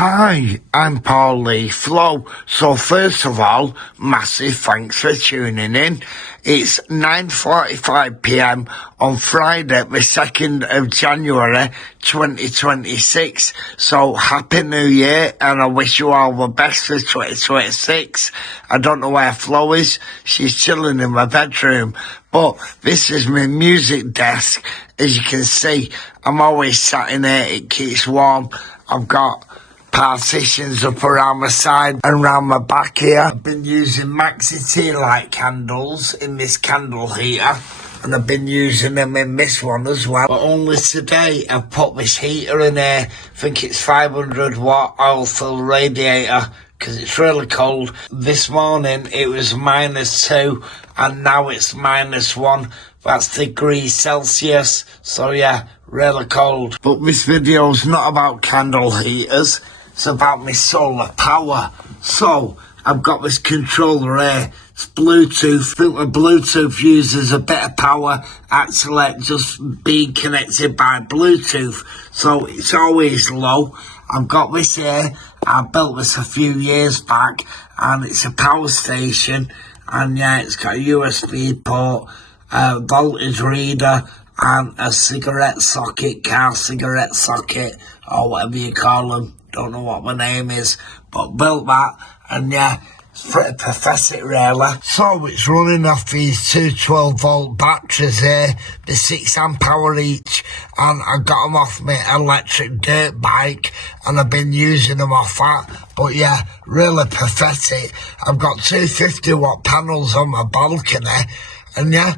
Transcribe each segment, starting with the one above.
Hi, I'm Paul Lee Flo. So first of all, massive thanks for tuning in. It's 9:45 p.m. on Friday, the 2nd of January 2026. So happy New Year, and I wish you all the best for 2026. I don't know where Flo is. She's chilling in my bedroom. But this is my music desk. As you can see, I'm always sat in here. It keeps warm. I've got partitions up around my side and around my back here. I've been using Maxi tea light candles in this candle heater, and I've been using them in this one as well. But only today I've put this heater in here. I think it's 500 watt oil filled radiator because it's really cold. This morning it was -2 and now it's -1. That's degrees Celsius. So yeah, really cold. But this video's not about candle heaters. It's about my solar power. So I've got this controller here. It's Bluetooth. I think the Bluetooth uses a bit of power actually just being connected by Bluetooth. So it's always low. I've got this here. I built this a few years back, and it's a power station. And yeah, it's got a USB port, a voltage reader, and a cigarette socket, car cigarette socket, or whatever you call them. Don't know what my name is, but built that, and yeah, it's pretty pathetic really. So it's running off these two 12-volt batteries here, the 6 amp hour each, and I got them off my electric dirt bike, and I've been using them off that. But yeah, really pathetic. I've got two 50-watt panels on my balcony, and yeah,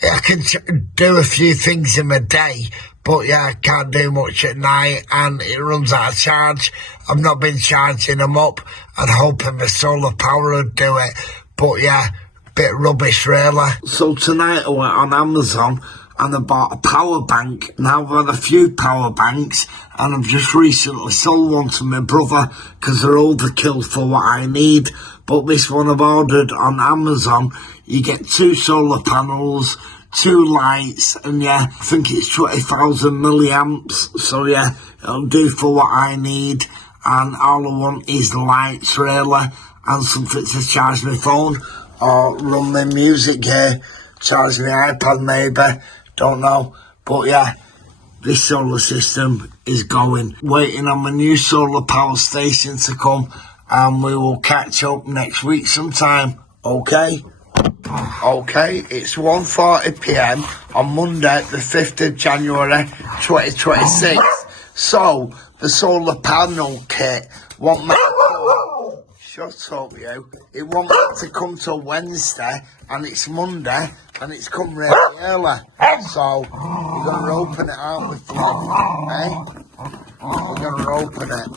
I can do a few things in my day, but yeah, I can't do much at night, and it runs out of charge. I've not been charging them up and hoping the solar power would do it, but yeah, bit rubbish really. So tonight I went on Amazon and I bought a power bank. Now I've had a few power banks, and I've just recently sold one to my brother because they're overkill for what I need. But this one I've ordered on Amazon. You get 2 solar panels, 2 lights, and yeah, I think it's 20,000 milliamps. So yeah, it'll do for what I need. And all I want is lights really, and something to charge my phone or run my music here, charge my iPad maybe, don't know. But yeah, this solar system is going. Waiting on my new solar power station to come, and we will catch up next week sometime, okay? Okay, it's 1:40 p.m. on Monday, the 5th of January 2026. So, the solar panel kit won't make shut up, you. It won't have to come till Wednesday, and it's Monday, and it's come really early. So, we're going to open it out with eh? We're going to open it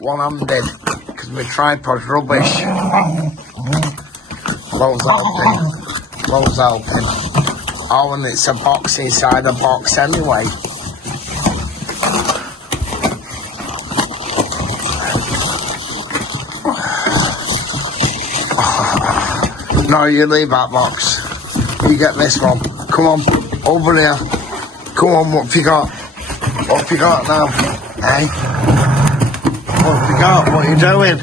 one-handed, because my tripod's rubbish. Flo's helping. Oh, and it's a box inside a box anyway. No, you leave that box. You get this one. Come on, over here. Come on, what have you got? What have you got now? Hey? What have you got? What are you doing?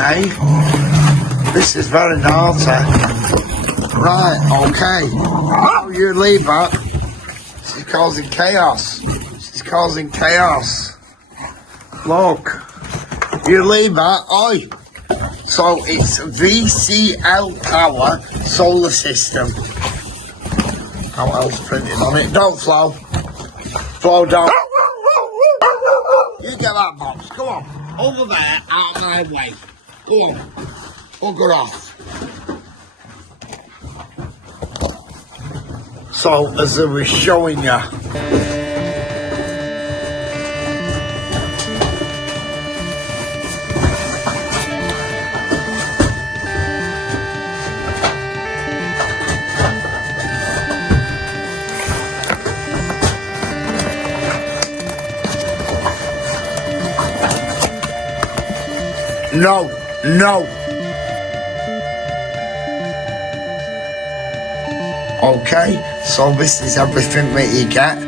Hey? This is very naughty. Right, okay. Oh, you leave that. She's causing chaos. She's causing chaos. Look. You leave that. Oi. So it's VCLPOWER solar system. How else printed on it? Don't Flo. Flo, don't. You get that box. Come on. Over there, out of my way. Go on. Bugger off. So, as I was showing you, No. Okay, so this is everything that you get.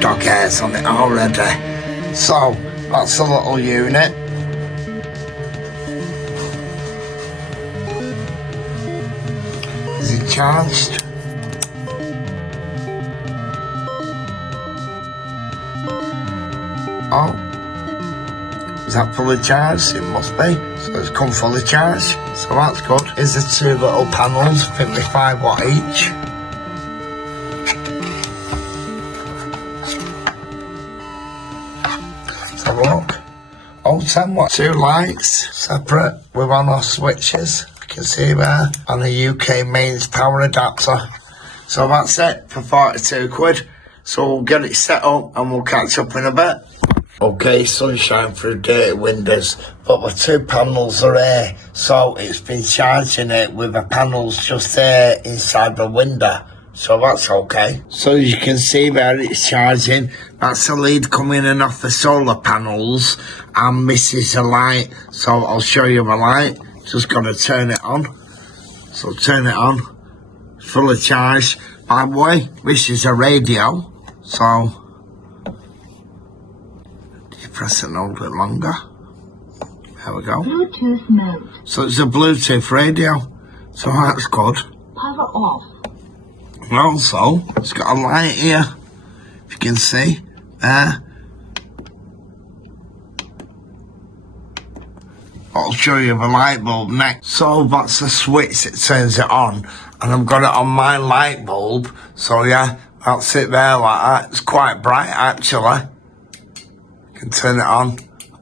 Dog hairs on it already. So, that's a little unit. Is it charged? Oh, is that fully charged? It must be. So it's come fully charged. So that's good. Here's the two little panels, 55 watt each. Let's have a look. Oh, 10 watt. Two lights, separate with on-off switches. You can see there. And a UK mains power adapter. So that's it for 42 quid. So we'll get it set up and we'll catch up in a bit. Okay, sunshine through dirty windows, but the two panels are here, so it's been charging it with the panels just there inside the window, so that's okay. So you can see there it's charging. That's the lead coming in off the solar panels, and this is the light, so I'll show you the light. Just gotta turn it on. So turn it on, fully charged. By the way, this is a radio, so press it a little bit longer. There we go. Bluetooth mode. So it's a Bluetooth radio. So that's good. Power off. And also, it's got a light here. If you can see. There. I'll show you the light bulb next. So that's the switch that turns it on. And I've got it on my light bulb. So yeah, that's it there like that. It's quite bright actually. Can turn it on,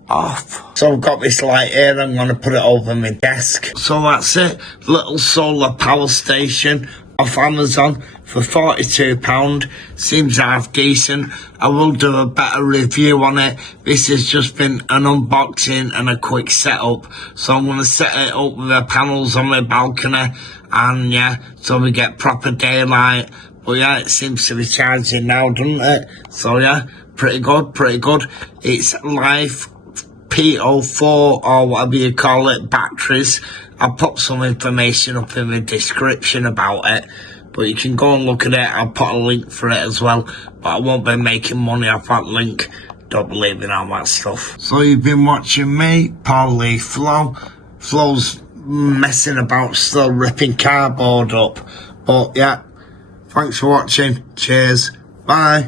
off. So I've got this light here, I'm going to put it over my desk. So that's it, little solar power station off Amazon for £42. Seems half decent. I will do a better review on it. This has just been an unboxing and a quick setup. So I'm going to set it up with the panels on my balcony. And yeah, so we get proper daylight. But yeah, it seems to be charging now, doesn't it? So yeah, pretty good, pretty good. It's Life P04 or whatever you call it, batteries. I'll put some information up in the description about it. But you can go and look at it. I'll put a link for it as well. But I won't be making money off that link. Don't believe in all that stuff. So you've been watching me, Paul Lee Flo. Flo's messing about, still ripping cardboard up. But yeah. Thanks for watching. Cheers. Bye.